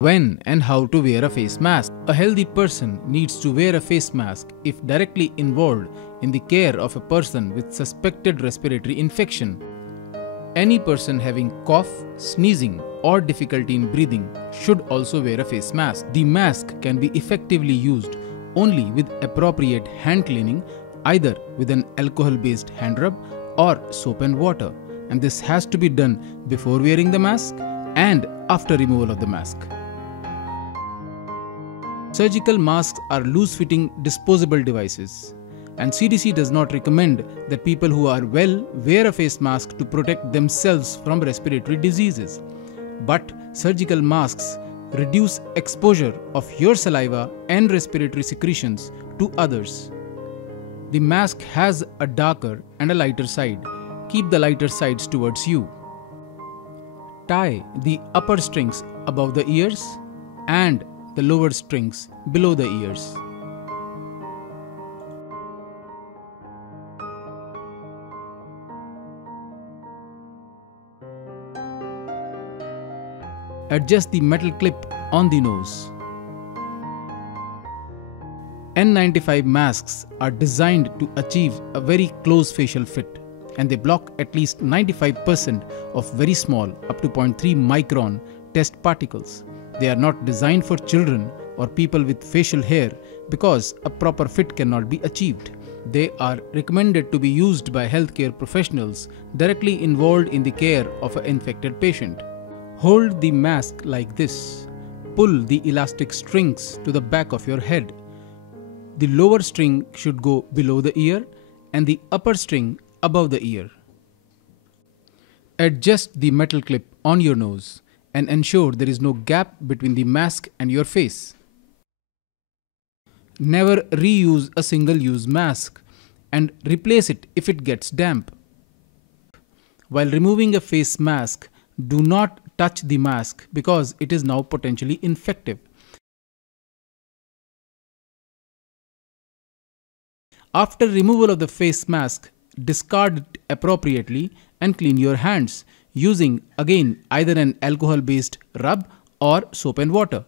When and how to wear a face mask. A healthy person needs to wear a face mask if directly involved in the care of a person with suspected respiratory infection. Any person having cough, sneezing, or difficulty in breathing should also wear a face mask. The mask can be effectively used only with appropriate hand cleaning, either with an alcohol-based hand rub or soap and water, and this has to be done before wearing the mask and after removal of the mask. Surgical masks are loose-fitting disposable devices, and CDC does not recommend that people who are well wear a face mask to protect themselves from respiratory diseases. But surgical masks reduce exposure of your saliva and respiratory secretions to others. The mask has a darker and a lighter side. Keep the lighter sides towards you. Tie the upper strings above the ears and the lower strings below the ears. Adjust the metal clip on the nose. N95 masks are designed to achieve a very close facial fit, and they block at least 95% of very small up to 0.3 micron test particles. They are not designed for children or people with facial hair because a proper fit cannot be achieved. They are recommended to be used by healthcare professionals directly involved in the care of an infected patient. Hold the mask like this. Pull the elastic strings to the back of your head. The lower string should go below the ear and the upper string above the ear. Adjust the metal clip on your nose and ensure there is no gap between the mask and your face. Never reuse a single-use mask and replace it if it gets damp. While removing a face mask, do not touch the mask because it is now potentially infective. After removal of the face mask, discard it appropriately and clean your hands using again either an alcohol-based rub or soap and water.